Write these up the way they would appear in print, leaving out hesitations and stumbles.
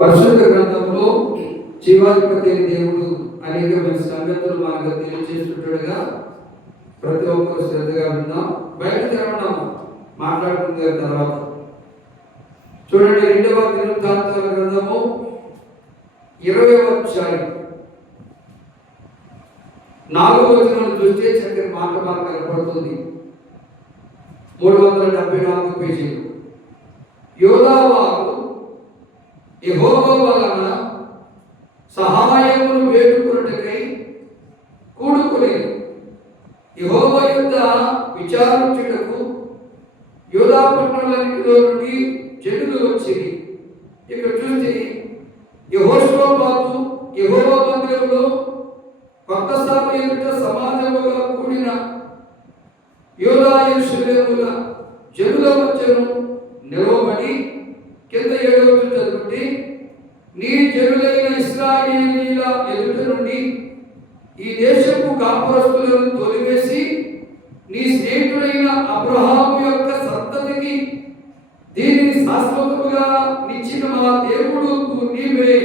పరిశుద్ధ గ్రంథంలో జీవాధిపతి దేవుడు అనేకమైన సంగతులు మనకు తెలియజేస్తుంటాడుగా ప్రతి ఒక్కరు శ్రద్ధగా విన్నాం. బయట తెరవడం మాట్లాడుకున్న తర్వాత చూడండి, 2వ దినవృత్తాంతాల గ్రంథము 20వ అధ్యాయం 4వ వచనం చూస్తే చక్కని మాట మనకు కనపడుతుంది. 374 పేజీలు. యోదావారు యెహోవా వలన సహాయమును వేడుకొనుటకై కూడుకుని యెహోవా యొద్ద విచారించుటకు యోదా పట్టణములన్నిటిలో నుండి జనులు వచ్చిరి. ఇక్కడ చూస్తే యెహోషాపాతు యెహోవా మందిరంలో కొత్త స్థానం ఎదుట సమాజముగా కూడిన యోదా యెరూషలేముల జనుల మధ్యను నిలవబడి కింద 7వ వచనం చదువుకుంటే, నీ జనులైన ఇశ్రాయేలీయుల ఎదుట నుండి ఈ దేశపు కాపురస్తులను తొలివేసి నీ స్నేహితుడైన అబ్రహాము యొక్క సంతతికి దీనిని శాశ్వతముగా నిచ్చిన మా దేవుడు నీవే.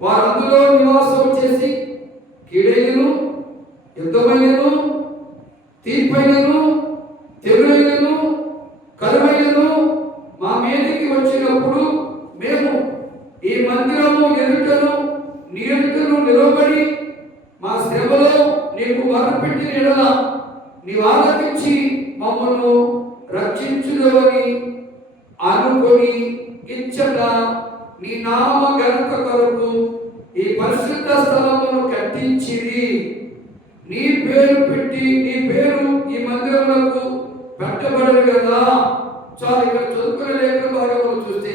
వారందులో నివాసం చేసి కీడైనను యుద్ధమైనను తీర్పైనను తెగులైనను కరువైనను మా మీదకి వచ్చినప్పుడు మేము ఈ మందిరము ఎదుటను నీ ఎదుటను నిలబడి మా శ్రమలో నీకు వరపెట్టిన ఎడల నీ ఆలకించి మమ్మల్ని రక్షించుదవని అనుకొని ఇచ్చట నీ నామ ఘనత కొరకు ఈ పరిశుద్ధ స్థలమును కట్టించిరి. నీ పేరు పెట్టి నీ పేరు ఈ మందిరములకు పెట్టబడదు కదా. చాలు. ఇక్కడ చదువుకునే లేఖన భాగంలో చూస్తే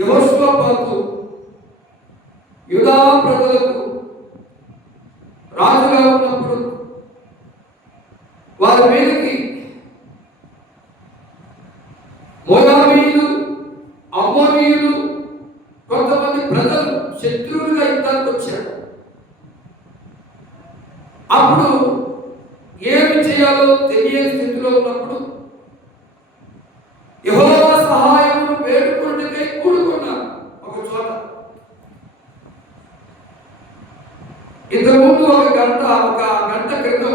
యెహోషాపాతు యూదా ప్రజలకు రాజుగా ఉన్నప్పుడు వారి మీదకి మోయాబీయులు అమ్మోనీయులు కొంతమంది ప్రజలు శత్రువులుగా యుద్ధానికి వచ్చారు. అప్పుడు ఏమి చేయాలో తెలియని స్థితిలో ఉన్నప్పుడు యెహోవా సహాయమును వేడుకొనుటకై కూడుకున్నారు ఒక చోట. ఇంతకుముందు ఒక గంట క్రితం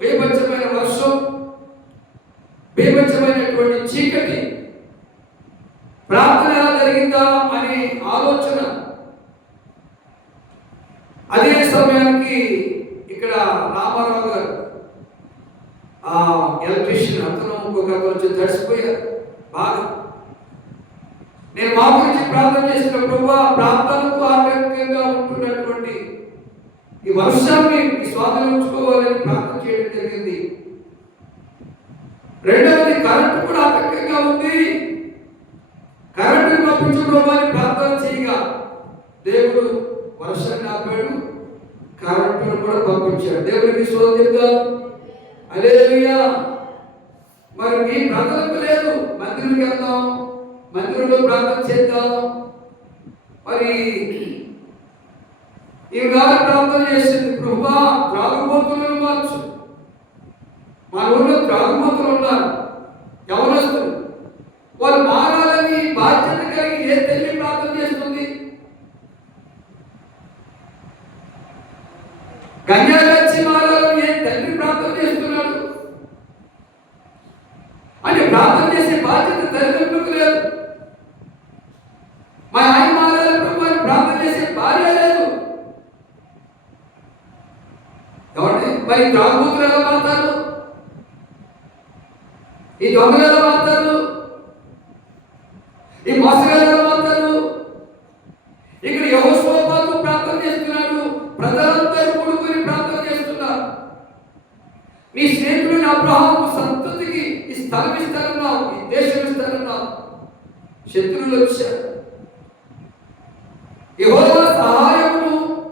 బీభత్సమైన వర్షం, బీభత్సమైనటువంటి చీకటి, ప్రార్థన ఎలా జరిగిందా అని ఆలోచన. అదే సమయానికి ఇక్కడ రామారావు గారు ఎలక్ట్రీషియన్ అతను ఇంకొక కొంచెం తడిసిపోయారు బాగా. నేను మా గురించి ప్రార్థన చేసినప్పుడు ఆ ప్రార్థనకు ఆటంకంగా ఉంటున్నటువంటి ఈ వర్షాన్ని స్వాధీనించుకోవాలని ప్రార్థన చేయడం జరిగింది. రెండవది, కరెంటు కూడా ఆటంకంగా ఉంది. కరెంటుని పంపించుకోవాలని ప్రార్థన చేయగా దేవుడు వర్షాన్ని ఆపాడు, కరెంటును కూడా పంపించాడు. దేవుడికి స్తోత్రం. హల్లెలూయా. మరి మీ ప్రార్థనకు లేదు, మందిరానికి వెళ్దాం, మందిరంలో ప్రార్థన చేద్దాం. మరి ఈ గాలి ప్రార్థన చేసింది, ప్రభువా త్రాగుబోతులను మార్చు. మా ఊళ్ళో త్రాగుబోతులు ఉన్నారు, యవనస్తులు. వాళ్ళు మారాలని బాధ్యత కలిగి ఏ తల్లి ప్రార్థన చేస్తుంది? గంజాయి మారాలని ఏ తండ్రి ప్రార్థన చేస్తున్నాడు? అని ప్రార్థన చేసే బాధ్యత తల్లిదండ్రులకు లేదు. మా ఆయన మారాలి ప్రభు అని ప్రార్థన చేసే భార్య లేదు. ఎవరి మరి త్రాగుబోతులు ఎలా మారుతారు? ఈ దొంగలు ఎలా మారుతారు? ఈ మోసగాళ్ళు ఎలా మారుతారు? ఇక్కడ యెహోషాపాతు ప్రార్థన చేస్తున్నాడు, ప్రజలందరూ కూడుకొని ప్రార్థన చేస్తున్నారు. నీ స్నేహితుడైన అబ్రహాము సంతతికి ఈ స్థలం ఇస్తానన్నావు, ఈ దేశం ఇస్తానన్నావు. శత్రువులు వచ్చారు. యెహోవా సహాయం